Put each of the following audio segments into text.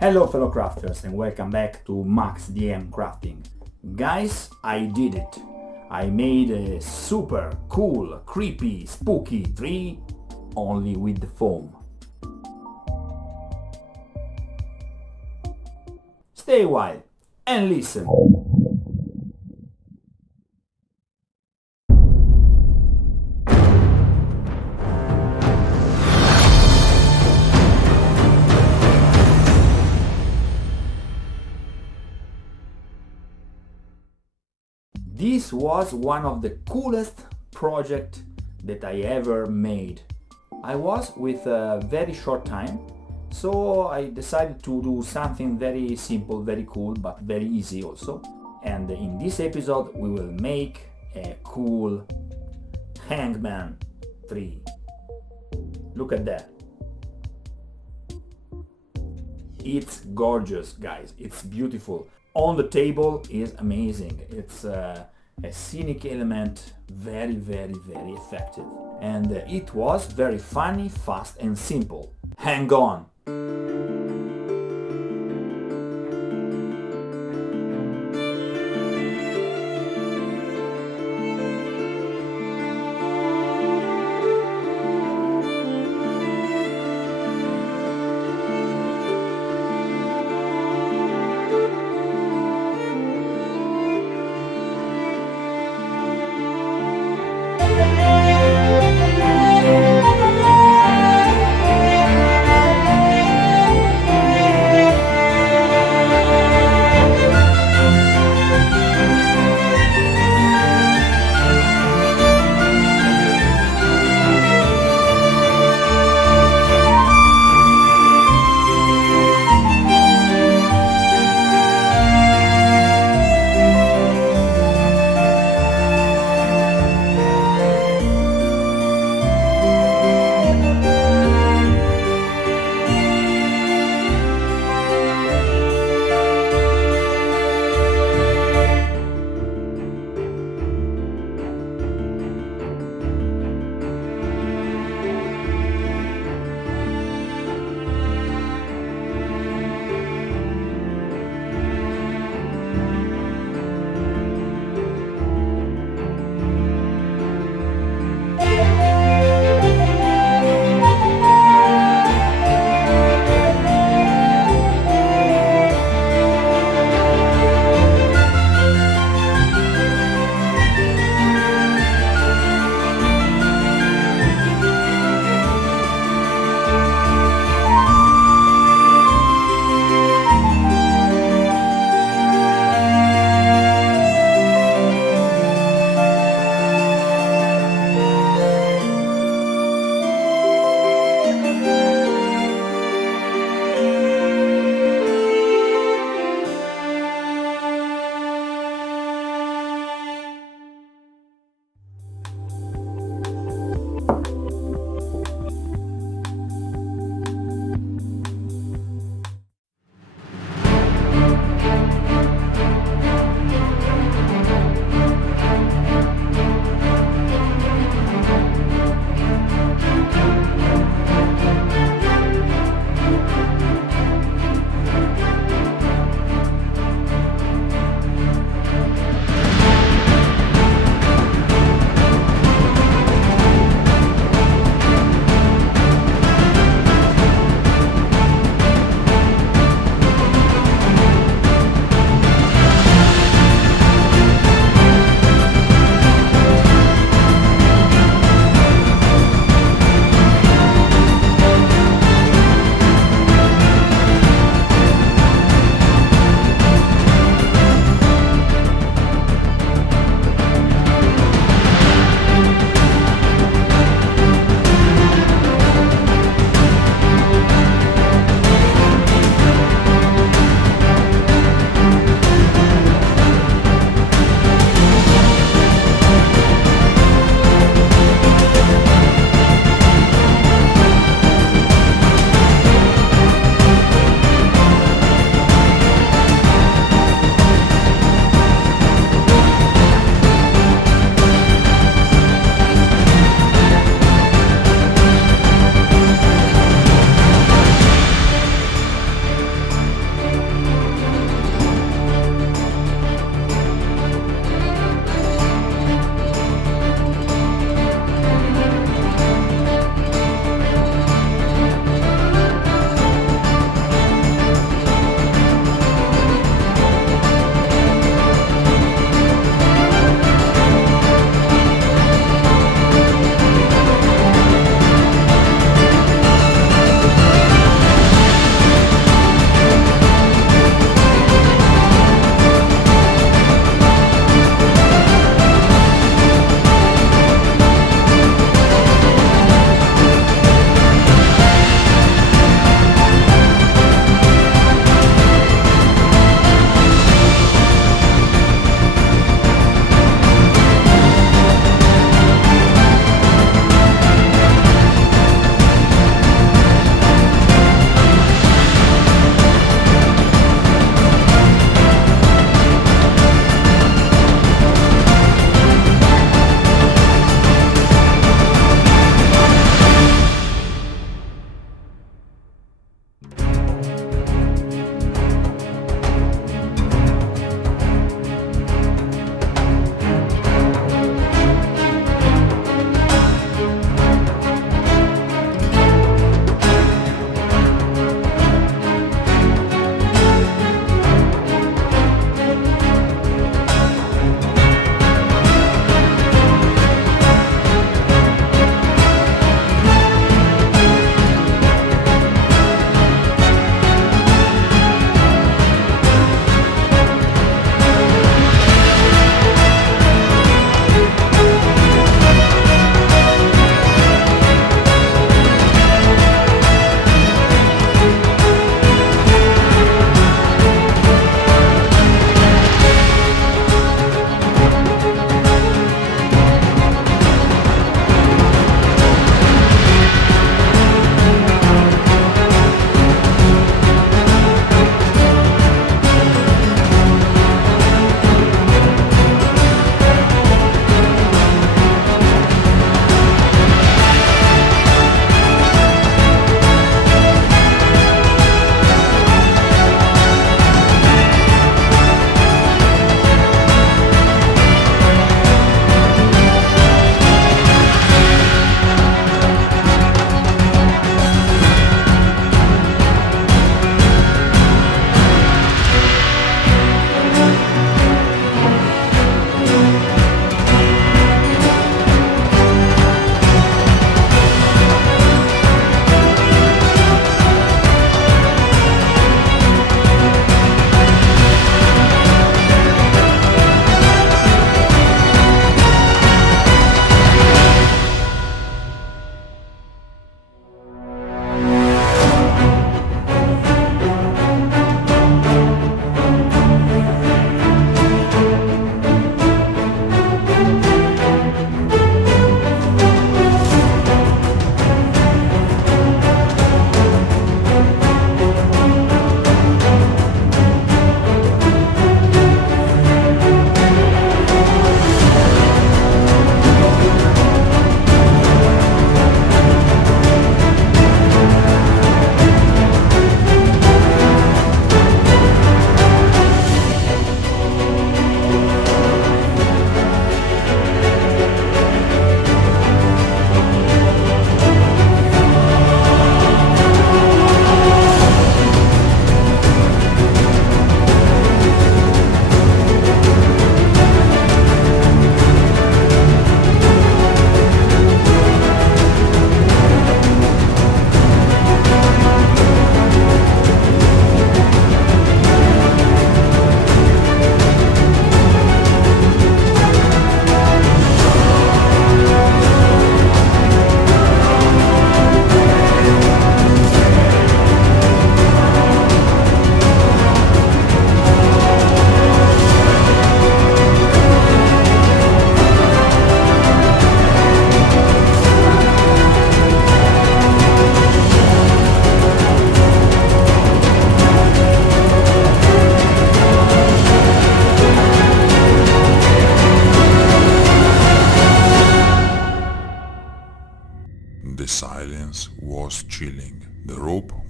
Hello fellow crafters and welcome back to maxdmcrafting. Guys, I did it. I made a super cool, creepy, spooky tree only with the foam. Stay a while and listen. This was one of the coolest projects that I ever made. I was with a very short time, so I decided to do something very simple, very cool, but very easy also. And in this episode we will make a cool Hangman tree. Look at that. It's gorgeous, guys. It's beautiful. On the table is amazing. It's a scenic element, very effective. And it was very funny, fast and simple. Hang on!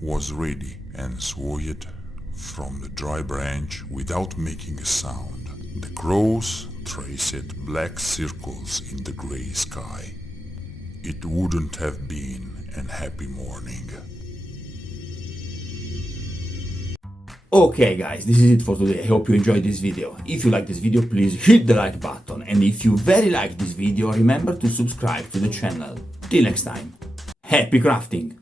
was ready and swayed from the dry branch without making a sound. The crows traced black circles in the grey sky. It wouldn't have been a happy morning. Okay guys, this is it for today. I hope you enjoyed this video. If you like this video, please hit the like button, and if you very like this video, remember to subscribe to the channel. Till next time, happy crafting!